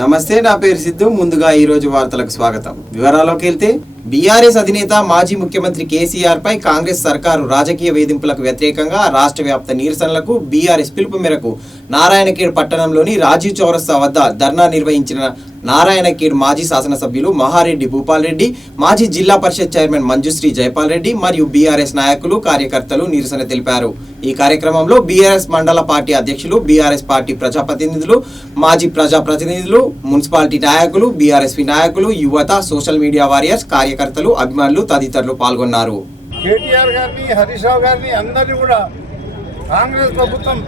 నమస్తే, నా పేరు సిద్ధు. ముందుగా ఈ రోజు వార్తలకు స్వాగతం. వివరాల్లోకి వెళ్తే, బీఆర్ఎస్ అధినేత మాజీ ముఖ్యమంత్రి కేసీఆర్ పై కాంగ్రెస్ సర్కారు రాజకీయ వేధింపులకు వ్యతిరేకంగా రాష్ట్ర వ్యాప్త నిరసనలకు బీఆర్ఎస్ పిలుపు మేరకు నారాయణఖేడ్ పట్టణంలోని రాజీవ్ చౌరస్తా వద్ద ధర్నా నిర్వహించిన నారాయణఖేడ్ మాజీ శాసనసభ్యులు మహారెడ్డి భూపాల్ రెడ్డి, మాజీ జిల్లా పరిషత్ చైర్మన్ మంజుశ్రీ జైపాల్ రెడ్డి మరియు బీఆర్ఎస్ నాయకులు, కార్యకర్తలు నిరసన తెలిపారు. ఈ కార్యక్రమంలో బీఆర్ఎస్ మండల పార్టీ అధ్యక్షులు, బీఆర్ఎస్ పార్టీ ప్రజాప్రతినిధులు, మాజీ ప్రజాప్రతినిధులు, మున్సిపాలిటీ నాయకులు, బీఆర్ఎస్పీ నాయకులు, యువత, సోషల్ మీడియా వారియర్స్, కార్యకర్తలు, అభిమానులు తదితరులు పాల్గొన్నారు. కేటీఆర్ గారిని, హరీష్ రావు గారిని అందరినీ కూడా కాంగ్రెస్ ప్రభుత్వం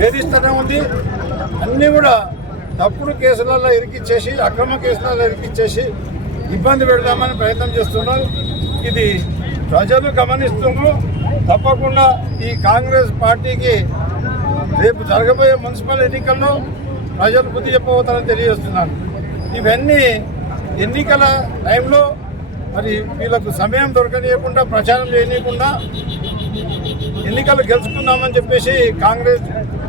వేధిస్తూనే ఉంది. అన్నీ కూడా తప్పుడు కేసులలో ఇరికిచ్చేసి, అక్రమ కేసులలో ఇరికిచ్చేసి ఇబ్బంది పెడదామని ప్రయత్నం చేస్తున్నారు. ఇది ప్రజలు గమనిస్తున్నారు. తప్పకుండా ఈ కాంగ్రెస్ పార్టీకి రేపు జరగబోయే మున్సిపల్ ఎన్నికల్లో ప్రజలు బుద్ధి చెప్పబోతారని తెలియజేస్తున్నాను. ఇవన్నీ ఎన్నికల టైంలో మరి వీళ్ళకు సమయం దొరకనీయకుండా, ప్రచారం చేయనీయకుండా ఎన్నికలు గెలుచుకుందామని చెప్పేసి కాంగ్రెస్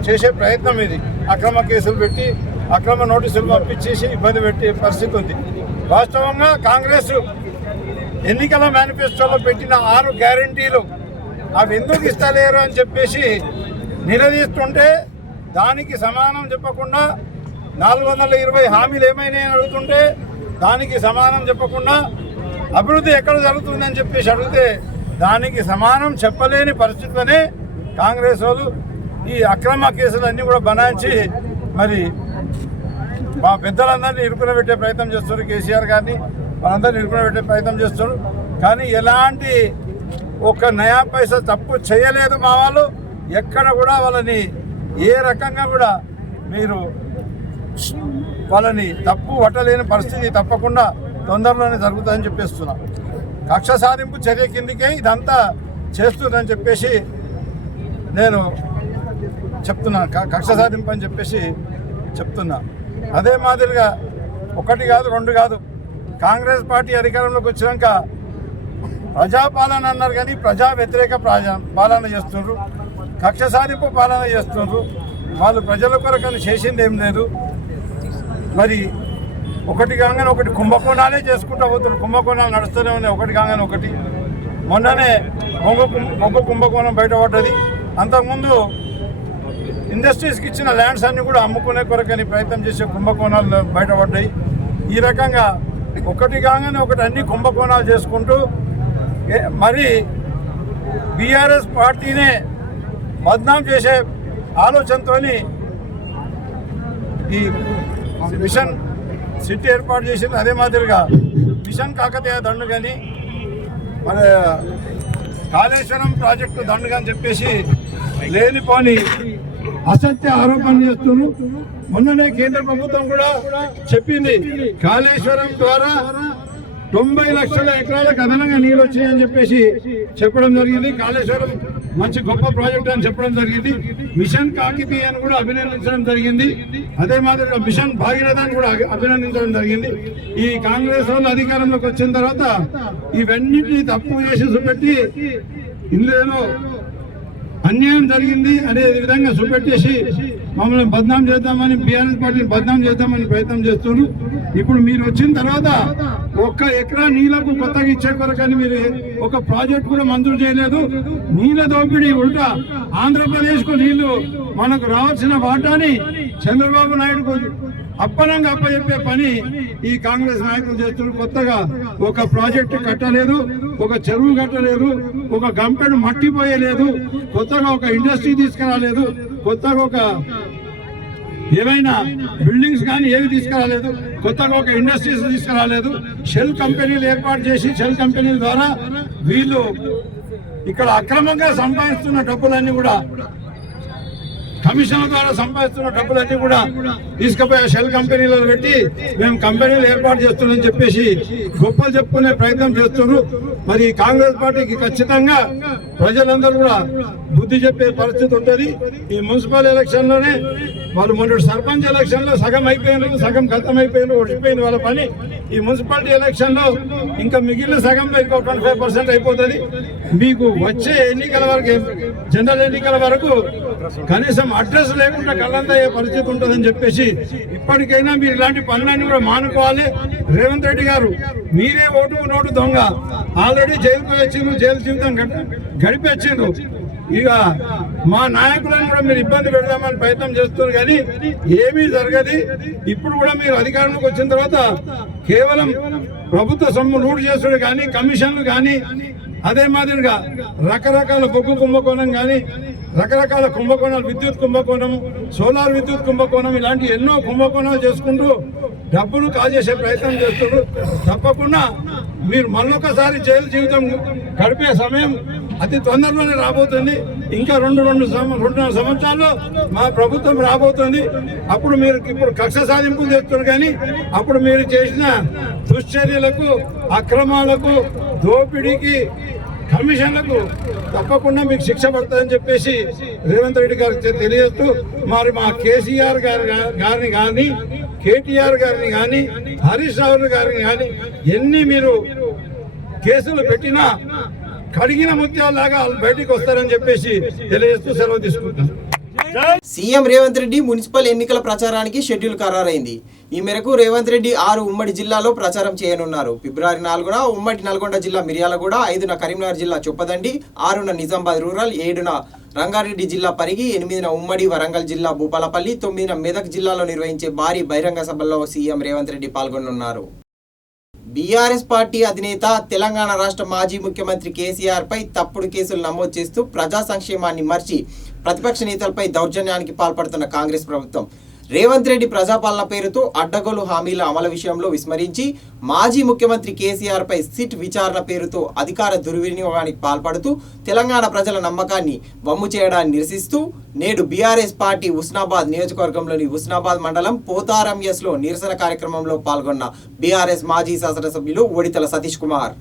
చేసే ప్రయత్నం ఇది. అక్రమ కేసులు పెట్టి, అక్రమ నోటీసులు పంపించేసి ఇబ్బంది పెట్టే పరిస్థితి ఉంది. వాస్తవంగా కాంగ్రెస్ ఎన్నికల మేనిఫెస్టోలో పెట్టిన 6 గ్యారంటీలు అవి ఎందుకు ఇస్తలేరు అని చెప్పేసి నిలదీస్తుంటే, దానికి సమానం చెప్పకుండా 420 హామీలు ఏమైనాయని అడుగుతుంటే దానికి సమానం చెప్పకుండా, అభివృద్ధి ఎక్కడ జరుగుతుందని చెప్పేసి అడిగితే దానికి సమానం చెప్పలేని పరిస్థితులనే కాంగ్రెస్ వాళ్ళు ఈ అక్రమ కేసులన్నీ కూడా బనాయించి మరి మా పెద్దలందరినీ ఇరుకున పెట్టే ప్రయత్నం చేస్తున్నారు. కేసీఆర్ గారిని వాళ్ళందరినీ ఇరుకున పెట్టే ప్రయత్నం చేస్తున్నారు. కానీ ఎలాంటి ఒక నయా పైసా తప్పు చేయలేదు మా వాళ్ళు. ఎక్కడ కూడా వాళ్ళని ఏ రకంగా కూడా మీరు వాళ్ళని తప్పు పట్టలేని పరిస్థితి తప్పకుండా తొందరలోనే జరుగుతుందని చెప్పేస్తున్నాం. కక్ష సాధింపు చర్య కిందికే ఇదంతా చేస్తుందని చెప్పేసి నేను చెప్తున్నాను. కక్ష సాధింపు అని చెప్పేసి చెప్తున్నా. అదే మాదిరిగా 1 కాదు 2 కాదు, కాంగ్రెస్ పార్టీ అధికారంలోకి వచ్చినాక ప్రజాపాలన అన్నారు కానీ ప్రజా వ్యతిరేక పాలన చేస్తున్నారు, కక్ష సాధింపు పాలన చేస్తున్నారు. వాళ్ళు ప్రజల కొరకని చేసింది ఏం లేదు. మరి ఒకటి కాగానే ఒకటి కుంభకోణాలే చేసుకుంటూ పోతున్నారు. కుంభకోణాలు నడుస్తూనే ఉన్నాయి, ఒకటి కాగానే ఒకటి. మొన్ననే బొగ్గు కుంభకోణం బయటపడ్డది. అంతకుముందు ఇండస్ట్రీస్కి ఇచ్చిన ల్యాండ్స్ అన్నీ కూడా అమ్ముకునే కొరకని ప్రయత్నం చేసే కుంభకోణాలు బయటపడ్డాయి. ఈ రకంగా ఒకటి కాగానే ఒకటి అన్ని కుంభకోణాలు చేసుకుంటూ మరి బీఆర్ఎస్ పార్టీనే బద్నాం చేసే ఆలోచనతో ఈ మిషన్ సిటీ ఏర్పాటు చేసింది. అదే మాదిరిగా మిషన్ కాకతీయ దండుగని, మన కాళేశ్వరం ప్రాజెక్టు దండుగని చెప్పేసి లేనిపోని అసత్య ఆరోపణలు చేస్తున్నారు. మొన్ననే కేంద్ర ప్రభుత్వం కూడా చెప్పింది, కాళేశ్వరం ద్వారా 90 లక్షల ఎకరాలకు అదనంగా నీళ్ళు వచ్చాయని చెప్పేసి చెప్పడం జరిగింది. కాళేశ్వరం మంచి గొప్ప ప్రాజెక్ట్ అని చెప్పడం జరిగింది. మిషన్ కాకతీయ అని కూడా అభినందించడం జరిగింది. అదే మాదిరిగా మిషన్ భాగీరథాన్ని కూడా అభినందించడం జరిగింది. ఈ కాంగ్రెస్ వాళ్ళు అధికారంలోకి వచ్చిన తర్వాత ఇవన్నిటిని తప్పు చేసి చూపెట్టి ఇందులో అన్యాయం జరిగింది అనే విధంగా చూపెట్టేసి మమ్మల్ని బద్నాం చేద్దామని, బీఆర్ఎస్ పార్టీని బద్నాం చేద్దామని ప్రయత్నం చేస్తున్నారు. ఇప్పుడు మీరు వచ్చిన తర్వాత 1 ఎకరా నీళ్లకు కొత్తగా ఇచ్చే కొరకని మీరు ఒక ప్రాజెక్ట్ కూడా మంజూరు చేయలేదు. నీళ్ళ దోపిడీ ఉల్టా ఆంధ్రప్రదేశ్కు నీళ్లు మనకు రావాల్సిన వాటాని చంద్రబాబు నాయుడుకు అప్పనంగా అప్పచెప్పే పని ఈ కాంగ్రెస్ నాయకులు చేస్తున్నారు. కొత్తగా ఒక ప్రాజెక్టు కట్టలేదు, ఒక చెరువు కట్టలేదు, ఒక గంపెడు మట్టి పోయలేదు, కొత్తగా ఒక ఇండస్ట్రీ తీసుకురాలేదు, కొత్తగా ఒక ఏవైనా బిల్డింగ్స్ కానీ ఏవి తీసుకురాలేదు, కొత్తగా ఒక ఇండస్ట్రీస్ తీసుకురాలేదు. షెల్ కంపెనీలు ఏర్పాటు చేసి షెల్ కంపెనీల ద్వారా వీళ్ళు ఇక్కడ అక్రమంగా సంపాదిస్తున్న డబ్బులన్నీ కూడా, కమిషన్ల ద్వారా సంపాదిస్తున్న డబ్బులన్నీ కూడా తీసుకుపోయి షెల్ కంపెనీలలో పెట్టి మేము కంపెనీలు ఏర్పాటు చేస్తున్నామని చెప్పేసి గొప్పలు చెప్పుకునే ప్రయత్నం చేస్తున్నారు. మరి కాంగ్రెస్ పార్టీకి ఖచ్చితంగా ప్రజలందరూ కూడా బుద్ధి చెప్పే పరిస్థితి ఉంటుంది. ఈ మున్సిపల్ ఎలక్షన్లోనే వాళ్ళు మొన్నటి సర్పంచ్ ఎలక్షన్లో సగం అయిపోయినారు, సగం ఖతం అయిపోయినారు, ఓడిపోయింది వాళ్ళ పని. ఈ మున్సిపాలిటీ ఎలక్షన్లో ఇంకా మిగిలిన సగం 25% అయిపోతుంది. మీకు వచ్చే ఎన్నికల వరకు, జనరల్ ఎన్నికల వరకు కనీసం అడ్రస్ లేకుండా కళ్ళంతా అయ్యే పరిస్థితి ఉంటుందని చెప్పేసి ఇప్పటికైనా మీరు ఇలాంటి పనులన్నీ కూడా మానుకోవాలి. రేవంత్ రెడ్డి గారు, మీరే ఓటుకు నోటు దొంగ, ఆల్రెడీ జైలుకు వచ్చిండ్రు, జైలు జీవితం గడిపి వచ్చిండ్రు. ఇక మా నాయకులను కూడా మీరు ఇబ్బంది పెడదామని ప్రయత్నం చేస్తున్నారు, కానీ ఏమీ జరగదు. ఇప్పుడు కూడా మీరు అధికారంలోకి వచ్చిన తర్వాత కేవలం ప్రభుత్వ సొమ్ము లూటు చేసుడు కానీ, కమిషన్లు కానీ, అదే మాదిరిగా రకరకాల బొగ్గు కుంభకోణం కానీ, రకరకాల కుంభకోణాలు, విద్యుత్ కుంభకోణం, సోలార్ విద్యుత్ కుంభకోణం, ఇలాంటి ఎన్నో కుంభకోణాలు చేసుకుంటూ డబ్బులు కాజేసే ప్రయత్నం చేస్తున్నారు. తప్పకుండా మీరు మళ్ళొకసారి జైలు జీవితం గడిపే సమయం అతి తొందరలోనే రాబోతుంది. ఇంకా రెండున్నర సంవత్సరాల్లో మా ప్రభుత్వం రాబోతుంది. అప్పుడు మీరు ఇప్పుడు కక్ష సాధింపులు చేస్తున్నారు, కానీ అప్పుడు మీరు చేసిన దుశ్చర్యలకు, అక్రమాలకు, దోపిడీకి, కమిషన్లకు తప్పకుండా మీకు శిక్ష పడుతుందని చెప్పేసి రేవంత్ రెడ్డి గారికి తెలియజేస్తూ, మరి మా కేసీఆర్ గారిని కానీ, కేటీఆర్ గారిని కానీ, హరీష్ రావు గారిని కానీ ఎన్ని మీరు కేసులు పెట్టినా కడిగిన ముత్యాలలాగా బయటికి వస్తారని చెప్పేసి తెలియజేస్తూ సెలవు తీసుకుంటాం. సీఎం రేవంత్ రెడ్డి మున్సిపల్ ఎన్నికల ప్రచారానికి షెడ్యూల్ ఖరారైంది. ఈ మేరకు రేవంత్ రెడ్డి 6 ఉమ్మడి జిల్లాలో ప్రచారం చేయనున్నారు. ఫిబ్రవరి 4న ఉమ్మడి నల్గొండ జిల్లా మిర్యాలగూడ, 5న కరీంనగర్ జిల్లా చొప్పదండి, 6న నిజామాబాద్ రూరల్, 7న రంగారెడ్డి జిల్లా పరిగి, 8న ఉమ్మడి వరంగల్ జిల్లా భూపాలపల్లి, 9న మెదక్ జిల్లాలో నిర్వహించే భారీ బహిరంగ సభల్లో సీఎం రేవంత్ రెడ్డి పాల్గొనున్నారు. బీఆర్ఎస్ పార్టీ అధినేత, తెలంగాణ రాష్ట్ర మాజీ ముఖ్యమంత్రి కేసీఆర్ పై తప్పుడు కేసులు నమోదు చేస్తూ ప్రజా సంక్షేమాన్ని మర్చి ప్రతిపక్ష నేతలపై దౌర్జన్యానికి పాల్పడుతున్న కాంగ్రెస్ ప్రభుత్వం రేవంత్ రెడ్డి ప్రజాపాలన పేరుతో అడ్డగోలు హామీల అమలు విషయంలో విస్మరించి మాజీ ముఖ్యమంత్రి కేసీఆర్ పై సిట్ విచారణ పేరుతో అధికార దుర్వినియోగానికి పాల్పడుతూ తెలంగాణ ప్రజల నమ్మకాన్ని వమ్ము చేయడాన్ని నిరసిస్తూ నేడు బీఆర్ఎస్ పార్టీ హుస్నాబాద్ నియోజకవర్గంలోని హుస్నాబాద్ మండలం పోతారంయస్లో నిరసన కార్యక్రమంలో పాల్గొన్న బీఆర్ఎస్ మాజీ శాసనసభ్యులు ఒడితల సతీష్ కుమార్.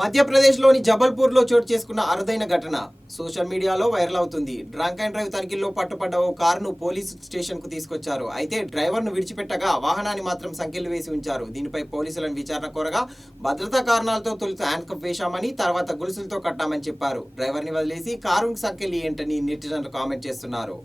మధ్యప్రదేశ్లోని జబల్పూర్లో చోటు చేసుకున్న అరుదైన ఘటన సోషల్ మీడియాలో వైరల్ అవుతుంది. డ్రంక్ అండ్ డ్రైవ్ తనిఖీల్లో పట్టుపడ్డ ఓ కారును పోలీసు స్టేషన్కు తీసుకొచ్చారు. అయితే డ్రైవర్ను విడిచిపెట్టగా వాహనాన్ని మాత్రం సంకెళ్లు వేసి ఉంచారు. దీనిపై పోలీసులను విచారణ కోరగా భద్రతా కారణాలతో తొలుత హ్యాండ్కప్ వేశామని, తర్వాత గొలుసులతో కట్టామని చెప్పారు. డ్రైవర్ని వదిలేసి కారుకు సంకెళ్లు ఏంటని నెటిజన్లు కామెంట్ చేస్తున్నారు.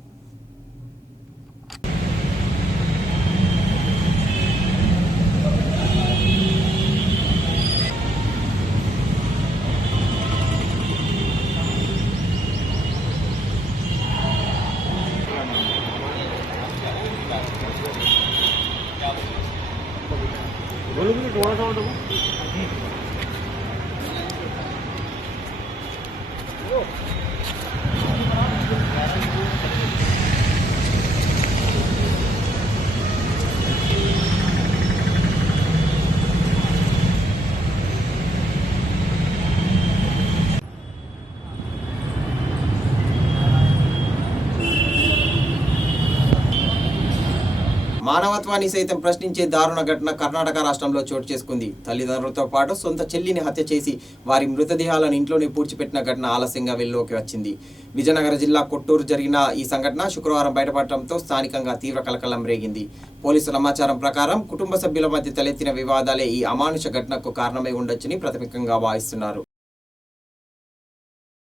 మానవత్వాన్ని సైతం ప్రశ్నించే దారుణ ఘటన కర్ణాటక రాష్ట్రంలో చోటు చేసుకుంది. తల్లిదండ్రులతో పాటు సొంత చెల్లిని హత్య చేసి వారి మృతదేహాలను ఇంట్లోనే పూడ్చిపెట్టిన ఘటన ఆలస్యంగా వెలుగులోకి వచ్చింది. విజయనగర జిల్లా కొట్టూరు జరిగిన ఈ సంఘటన శుక్రవారం బయటపడటంతో స్థానికంగా తీవ్ర కలకలం రేగింది. పోలీసు సమాచారం ప్రకారం కుటుంబ సభ్యుల మధ్య తలెత్తిన వివాదాలే ఈ అమానుష ఘటనకు కారణమై ఉండొచ్చని ప్రాథమికంగా భావిస్తున్నారు.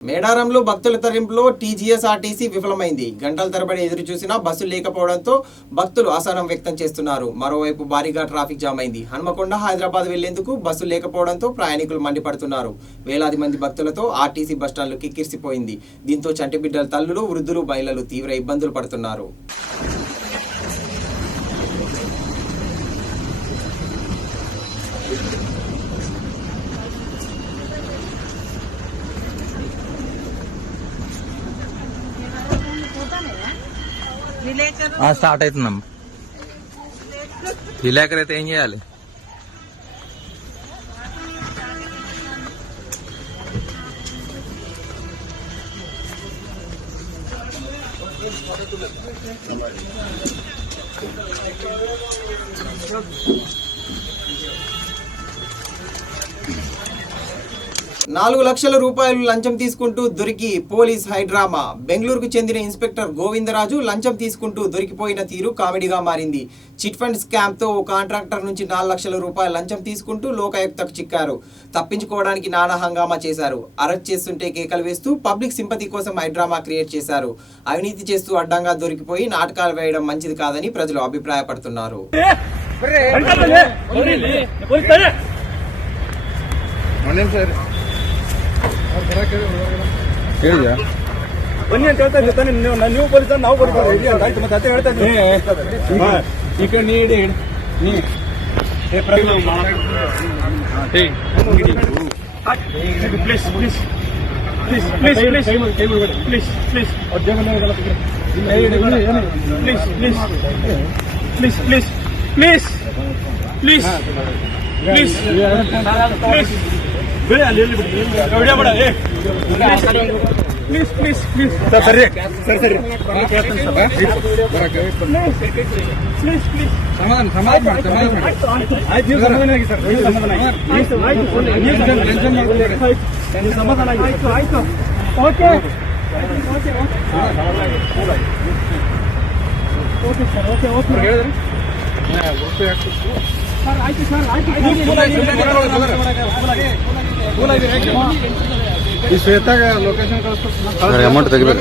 మేడారంలో భక్తుల తరలింపులో టీజీఎస్ఆర్టీసీ విఫలమైంది. గంటల తరబడి ఎదురు చూసినా బస్సులు లేకపోవడంతో భక్తులు అసహనం వ్యక్తం చేస్తున్నారు. మరోవైపు భారీగా ట్రాఫిక్ జామ్ అయింది. హన్మకొండ, హైదరాబాద్ వెళ్లేందుకు బస్సులు లేకపోవడంతో ప్రయాణికులు మండిపడుతున్నారు. వేలాది మంది భక్తులతో ఆర్టీసీ బస్టాండ్లు కిక్కిరిసిపోయింది. దీంతో చంటిబిడ్డల తల్లులు, వృద్ధులు, మహిళలు తీవ్ర ఇబ్బందులు పడుతున్నారు. స్టార్ట్ అవుతుందమ్మా. విలేకరు అయితే ఏం చేయాలి? ₹4 లక్షల లంచం తీసుకుంటూ దొరికి పోలీస్ హైడ్రామా. బెంగళూరుకు చెందిన ఇన్స్పెక్టర్ గోవిందరాజు లంచం తీసుకుంటూ దొరికిపోయిన తీరు కామెడీగా మారింది. చిట్ ఫండ్ స్కామ్ తో ఓ కాంట్రాక్టర్ నుంచి ₹4 లక్షల లంచం తీసుకుంటూ లోకాయుక్తకు చిక్కారు. తప్పించుకోవడానికి నానా హంగామా చేశారు. అరెస్ట్ చేస్తుంటే కేకలు వేస్తూ పబ్లిక్ సింపతి కోసం హైడ్రామా క్రియేట్ చేశారు. అవినీతి చేస్తూ అడ్డంగా దొరికిపోయి నాటకాలు వేయడం మంచిది కాదని ప్రజలు అభిప్రాయపడుతున్నారు. ಬನ್ನಿ ಅಂತ ಹೇಳ್ತಾ ಇದ್ದೆ ತಾನೆ ನೀವು ಪೊಲೀಸ್ ನಾವು ಪೊಲೀಸ್ ಆಯ್ತು ಮತ್ತೆ ಅದೇ ಹೇಳ್ತಾ ಇದ್ದೀನಿ ಈ ಕಡೆ ನೀಡಿ ನೀ please please please please please please please please please please please please please please ಬೇಡ ಅಲ್ಲಿ ಬೇಡ ಬೇಡ ಏ ಪ್ಲೀಸ್ ಪ್ಲೀಸ್ ಪ್ಲೀಸ್ ಸರ್ ಸರಿ ಸರ್ ಸರಿ ಪ್ಲೀಸ್ ಪ್ಲೀಸ್ ಸಮಾಧಾನ ಸಮಾಧಾನ ಆಯ್ತು ನೀವು ಸಮಾಧಾನ ಆಗಿ ಸರ್ ಸಮಾಧಾನ ಆಗಿ ಸಮಾಧಾನ ಆಗಿ ಆಯ್ತು ಆಯ್ತು okay okay okay sir okay okay ಹೇಳಿದ್ರಿ ಸರ್ ಆಯ್ತು ಸರ್ ಈ ಶ್ವೇತಾಗ ಲೊಕೇಶನ್ ಕಳಿಸ್ತಾರೆ ಅಮೌಂಟ್ ತೆಗಿಬೇಕು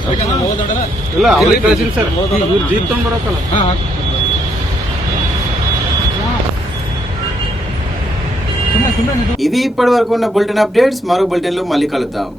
ಇಲ್ಲ ಅವ್ರಿಗೆ ಕಳಿಸಿರಿ ಸರ್ ಇವ್ರು ಜೀಪ್ ತಗೊಂಡ್ಬರತ್ತಲ್ಲ ఇది ఇప్పటి వరకు ఉన్న బులెటిన్ అప్డేట్స్. మరో బులెటిన్ లో మళ్ళీ కలుద్దాం.